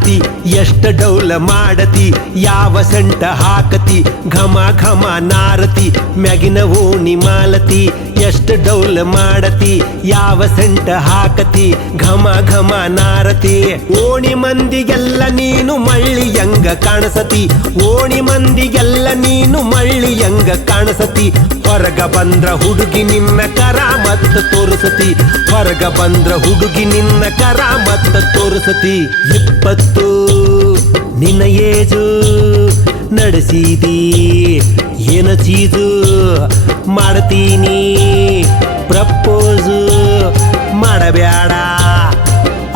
ಮಾಲತಿ ಎಷ್ಟ ಡೌಲ ಮಾಡತಿ ಯಾವ ಸೆಂಟ ಹಾಕತಿ ಘಮ ಘಮ ನಾರತಿ ಮ್ಯಾಗಿನ ಓಣಿ ಮಾಲತಿ. ಎಷ್ಟ ಡೌಲ್ ಮಾಡತಿ? ಯಾವ ಸೆಂಟ ಹಾಕತಿ? ಘಮ ಘಮ ನಾರತಿ. ಓಣಿ ಮಂದಿಗೆಲ್ಲ ನೀನು ಮಳ್ಳಿ ಮಳ್ಳಿಯಂಗ ಕಾಣಸತಿ? ಓಣಿ ಮಂದಿಗೆಲ್ಲ ನೀನು ಮಳ್ಳಿ ಮಳ್ಳಿಯಂಗ ಕಾಣಸತಿ? ಹೊರಗ ಬಂದ್ರ ಹುಡುಗಿ ನಿನ್ನ ಕರ ಮತ್ತ ತೋರಿಸತಿ. ಹೊರಗ ಬಂದ್ರ ಹುಡುಗಿ ನಿನ್ನ ಕರ ಮತ್ತ ತೋರಿಸತಿ. ಇಪ್ಪತ್ತು ನಿನ್ನ ಏಜು ನಡೆಸಿದಿ. ಏನ ಚೀಜು ಮಾಡ್ತೀನಿ. ಪ್ರಪೋಸು ಮಾಡಬೇಡ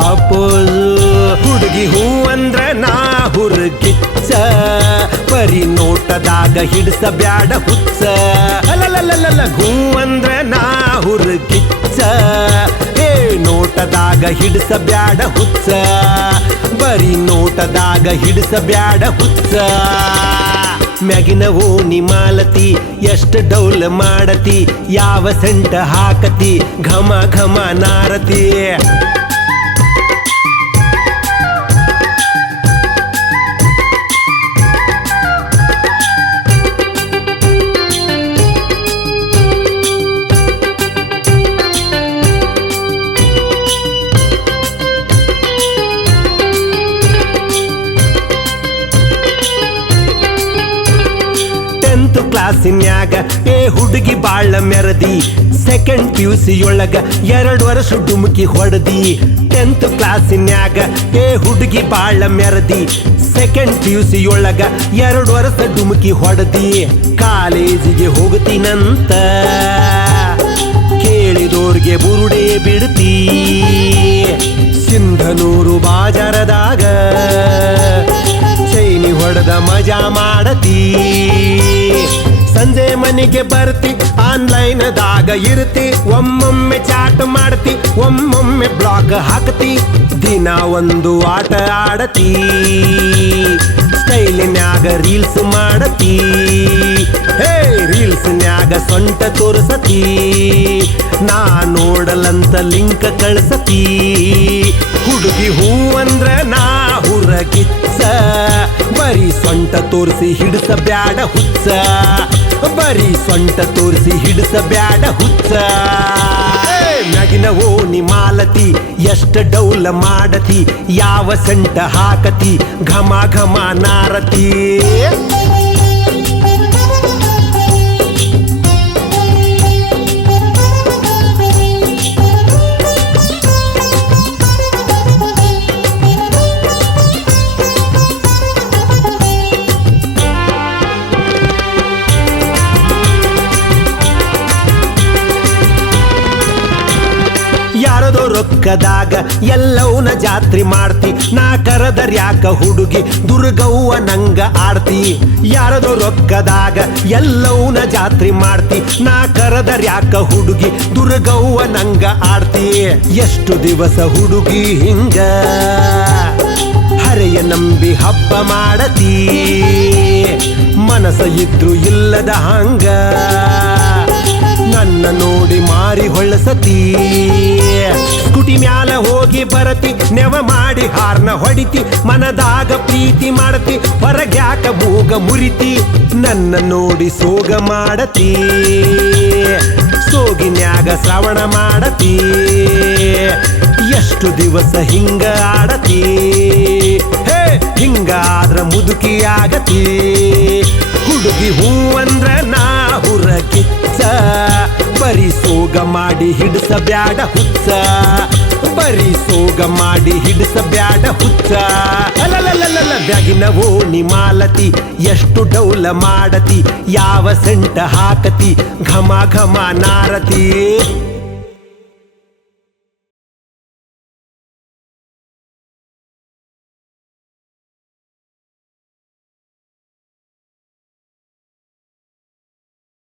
ಅಪೋಸು ಹುಡುಗಿ ಹೂ ಅಂದ್ರ ನಾ ಹುರುಗಿಚ್ಚ. ಬರೀ ನೋಟದಾಗ ಹಿಡಿಸಬ್ಯಾಡ ಹುಚ್ಚ. ಅಲಲಲಲಲ, ಹೂ ಅಂದ್ರ ನಾ ಹುರುಗಿಚ್ಚ. ಏ ನೋಟದಾಗ ಹಿಡಿಸಬ್ಯಾಡ ಹುಚ್ಚ. ಬರೀ ನೋಟದಾಗ ಹಿಡಿಸಬ್ಯಾಡ ಹುಚ್ಚ. ಮ್ಯಾಗಿನ ಓಣಿ ಮಾಲತಿ ಎಷ್ಟ ಡೌಲ್ ಮಾಡತಿ ಯಾವ ಸೆಂಟ ಹಾಕತಿ ಘಮ ಘಮ ನಾರತಿ. ಕ್ಲಾಸಿನ್ಯಾಗ ಏ ಹುಡುಗಿ ಬಾಳ ಮೆರದಿ. ಸೆಕೆಂಡ್ ಪಿ ಯು ಒಳಗ ಎರಡು ವರ್ಷ ಡುಮುಕಿ ಹೊಡೆದಿ. ಟೆಂತ್ ಕ್ಲಾಸಿನ್ಯಾಗ ಏ ಹುಡುಗಿ ಬಾಳ ಮೆರದಿ. ಸೆಕೆಂಡ್ ಪಿ ಯು ಒಳಗ ಎರಡು ವರ್ಷ ಡುಮುಕಿ ಹೊಡೆದಿ. ಕಾಲೇಜಿಗೆ ಹೋಗ್ತೀನಂತ ಕೇಳಿದೋರ್ಗೆ ಬುರುಡೆ ಬಿಡ್ತೀ. ಸಿಂಧನೂರು ಬಾಜಾರದಾಗ, ಚೈನಿ ಹೊಡೆದ ಮಜಾ ಮಾಡತಿ. ಸಂಜೆ ಮನೆಗೆ ಬರ್ತಿ ಆನ್ಲೈನ್ ದಾಗ ಇರ್ತಿ, ಒಮ್ಮೊಮ್ಮೆ ಚಾಟ್ ಮಾಡ್ತಿ, ಒಮ್ಮೊಮ್ಮೆ ಬ್ಲಾಗ್ ಹಾಕ್ತಿ, ದಿನ ಒಂದು ಆಟ ಆಡತಿ, ಸ್ಟೈಲಿನ್ಯಾಗ ರೀಲ್ಸ್ ಮಾಡತಿ, ಹೇ ರೀಲ್ಸ್ನ್ಯಾಗ ಸೊಂಟ ತೋರಿಸತಿ, ನಾ ನೋಡಲಂತ ಲಿಂಕ್ ಕಳ್ಸತಿ, ಹುಡುಗಿ ಹೂ ಅಂದ್ರ ನಾ ಹುರಗಿಚ್ಚ, ಬರೀ ಸೊಂಟ ತೋರಿಸಿ ಹಿಡಿಸ ಬ್ಯಾಡ ಹುಚ್ಚ. ಬರೀ ಸೊಂಟ ತೋರಿಸಿ ಹಿಡಿಸ ಬ್ಯಾಡ ಹುಚ್ಚ ನಗಿನವೋ ನಿ ಮಾಲತಿ, ಎಷ್ಟ ಡೌಲ ಮಾಡತಿ, ಯಾವ ಸೆಂಟ ಹಾಕತಿ, ಘಮ ಘಮ ನಾರತಿ. ರೊಕ್ಕದಾಗ ಎಲ್ಲವನ ಜಾತ್ರೆ ಮಾಡ್ತಿ. ನಾ ಕರದರ್ಯಾಕ ಹುಡುಗಿ ದುರ್ಗವ್ವ ನಂಗ ಆಡ್ತಿ. ಯಾರದೋ ರೊಕ್ಕದಾಗ ಎಲ್ಲವನ ಜಾತ್ರೆ ಮಾಡ್ತಿ. ನಾ ಕರದರ್ಯಾಕ ಹುಡುಗಿ ದುರ್ಗವ್ವ ನಂಗ ಆಡ್ತಿ. ಎಷ್ಟು ದಿವಸ ಹುಡುಗಿ ಹಿಂಗ ಹರೆಯ ನಂಬಿ ಹಬ್ಬ ಮಾಡತಿ. ಮನಸ ಇದ್ರು ಇಲ್ಲದ ಹಂಗ ನನ್ನ ನೋಡಿ ಮಾರಿ ಹೊಳ್ಳಸತಿ ಸ್ಕುಟಿ ಮ್ಯಾಲ ಹೋಗಿ ಬರತಿ, ನೆವ ಮಾಡಿ ಹಾರ್ನ ಹೊಡಿತಿ, ಮನದಾಗ ಪ್ರೀತಿ ಮಾಡತಿ, ಹೊರಗ್ಯಾಕ ಮೂಗ ಮುರಿತಿ, ನನ್ನ ನೋಡಿ ಸೋಗ ಮಾಡತಿ, ಸೋಗಿನ್ಯಾಗ ಶ್ರವಣ ಮಾಡತಿ, ಎಷ್ಟು ದಿವಸ ಹಿಂಗ ಆಡತಿ, ಹೇ, ಹಿಂಗಾದ್ರ ಮುದುಕಿ ಆಗತಿ, ಹುಡುಗಿ ಹೂ ಅಂದ್ರ ನಾ ಹುರಕಿಚ್ಚ ಬರೀ ಸೋಗ ಮಾಡಿ ಹಿಡಿಸ ಬ್ಯಾಡ ಹುಚ್ಚ ಬರೀ ಸೋಗ ಮಾಡಿ ಹಿಡಿಸ ಬ್ಯಾಡ ಹುಚ್ಚ. ಅಲಲಲಲಲ, ಬ್ಯಾಗಿನ ಓಣಿ ಮಾಲತಿ, ಎಷ್ಟು ಡೌಲ ಮಾಡತಿ, ಯಾವ ಸೆಂಟ ಹಾಕತಿ, ಘಮ ಘಮ ನಾರತಿ.